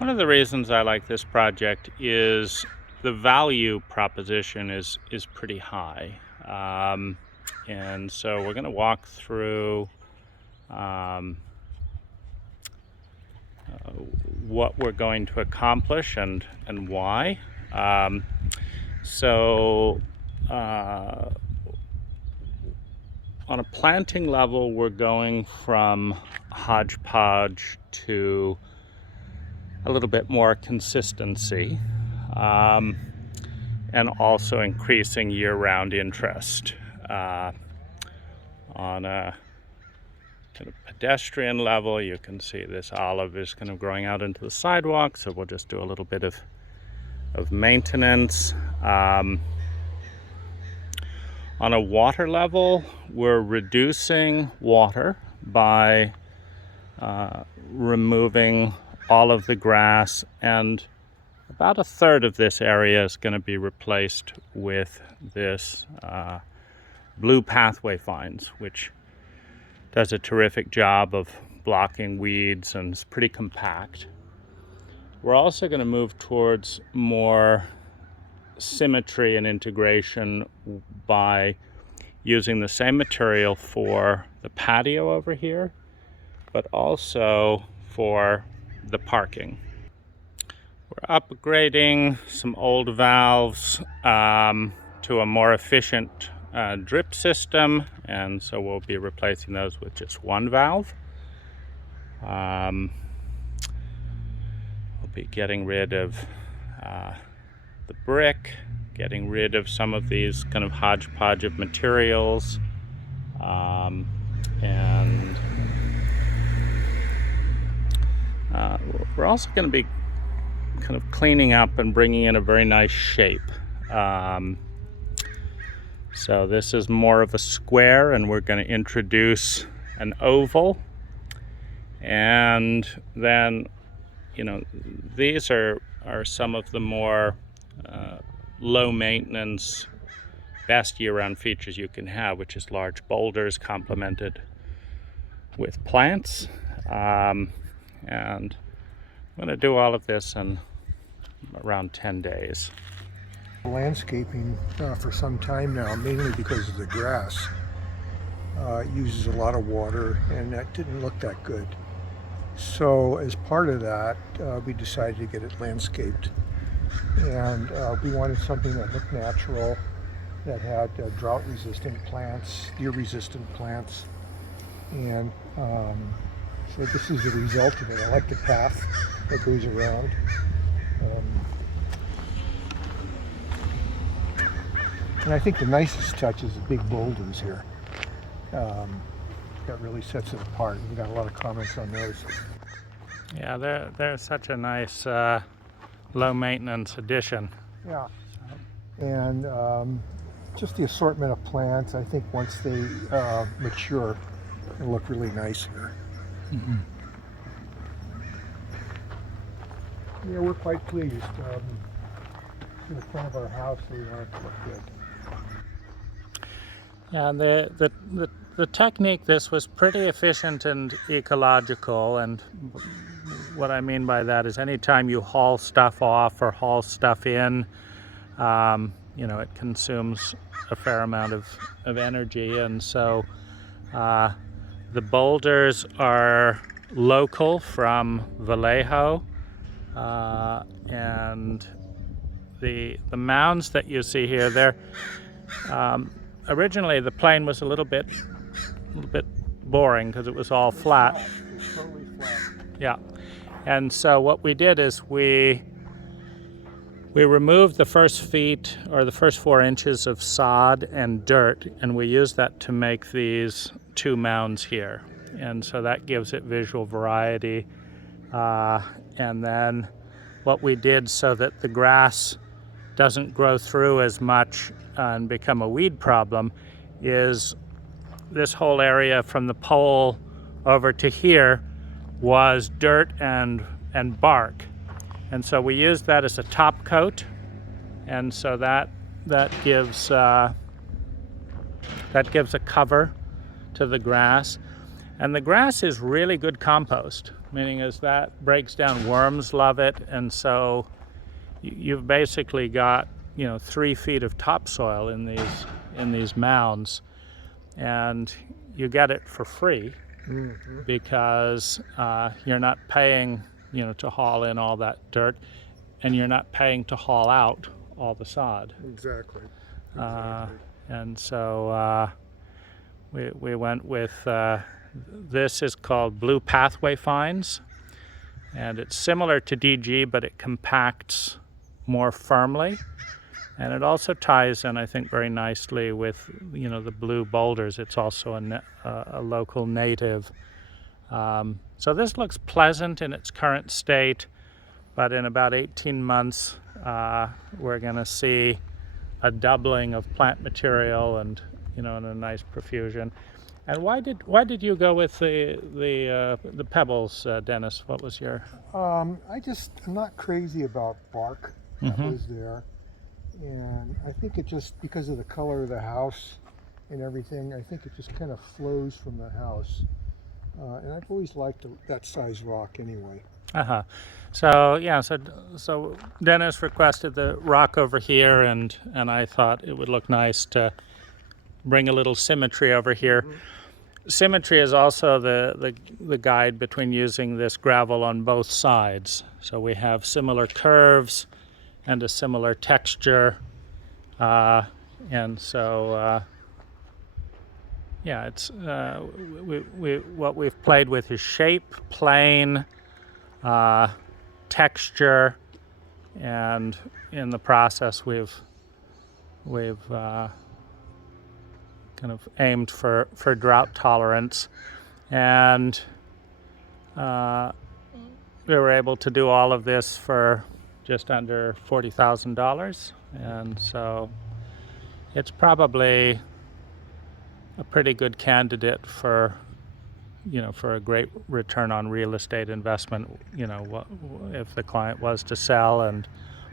One of the reasons I like this project is the value proposition is pretty high. And so we're going to walk through what we're going to accomplish and why. So on a planting level, we're going from hodgepodge to a little bit more consistency, and also increasing year-round interest. On a kind of pedestrian level, you can see this olive is kind of growing out into the sidewalk, so we'll just do a little bit of maintenance. On a water level, we're reducing water by removing all of the grass, and about a third of this area is going to be replaced with this blue pathway vines, which does a terrific job of blocking weeds and is pretty compact. We're also going to move towards more symmetry and integration by using the same material for the patio over here, but also for the parking. We're upgrading some old valves to a more efficient drip system, and so we'll be replacing those with just one valve. We'll be getting rid of the brick, getting rid of some of these kind of hodgepodge of materials, and we're also going to be kind of cleaning up and bringing in a very nice shape. So this is more of a square, and we're going to introduce an oval. And then, these are some of the more low maintenance, best year-round features you can have, which is large boulders complemented with plants. And I'm going to do all of this in around 10 days. Landscaping for some time now, mainly because of the grass. It uses a lot of water, and that didn't look that good. So as part of that, we decided to get it landscaped. And we wanted something that looked natural, that had drought-resistant plants, deer-resistant plants. And so this is the result of it. I like the path that goes around. And I think the nicest touch is the big boulders here. That really sets it apart. We got a lot of comments on those. Yeah, they're such a nice low maintenance addition. Yeah, and just the assortment of plants. I think once they mature, it'll look really nice here. Mm-hmm. Yeah, we're quite pleased. In the front of our house, we want it to look good. Yeah, the technique, this was pretty efficient and ecological, and what I mean by that is anytime you haul stuff off or haul stuff in, it consumes a fair amount of energy, and so the boulders are local from Vallejo, and the mounds that you see here, they're originally the plain was a little bit boring because it was all flat. It's totally flat. Yeah, and so what we did is we removed the first feet or the first 4 inches of sod and dirt, and we used that to make these 2 mounds here, and so that gives it visual variety. And then what we did so that the grass doesn't grow through as much and become a weed problem is this whole area from the pole over to here was dirt and bark, and so we used that as a top coat, and so that gives a cover to the grass, and the grass is really good compost. meaning is that breaks down worms, love it, and so you've basically got 3 feet of topsoil in these mounds, and you get it for free because you're not paying to haul in all that dirt, and you're not paying to haul out all the sod. Exactly. And so we went with this is called Blue Pathway Fines, and it's similar to DG, but it compacts more firmly, and it also ties in, I think, very nicely with the blue boulders. It's also a local native. So this looks pleasant in its current state, but in about 18 months we're going to see a doubling of plant material and and a nice profusion. And why did you go with the pebbles, Dennis? What was your? I'm not crazy about bark that was there, and I think it just, because of the color of the house and everything, I think it just kind of flows from the house, and I've always liked that size rock anyway. So yeah, so Dennis requested the rock over here, and I thought it would look nice to bring a little symmetry over here. Symmetry is also the guide between using this gravel on both sides. So we have similar curves and a similar texture, and so yeah, it's what we've played with is shape, plane, texture, and in the process we've kind of aimed for drought tolerance, and we were able to do all of this for just under $40,000, and so it's probably a pretty good candidate for for a great return on real estate investment, if the client was to sell,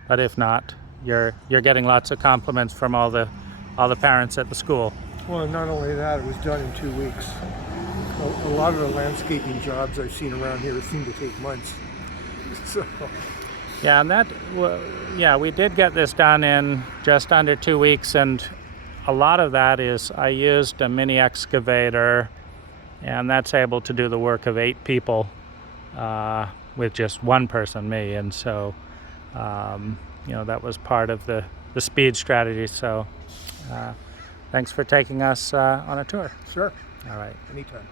but if not, you're getting lots of compliments from all the parents at the school. Well, not only that, it was done in 2 weeks. A lot of the landscaping jobs I've seen around here seem to take months. So. Yeah, and we did get this done in just under 2 weeks, and a lot of that is I used a mini excavator, and that's able to do the work of 8 people with just one person, me, and so that was part of the speed strategy. So thanks for taking us on a tour. Sure. All right. Anytime.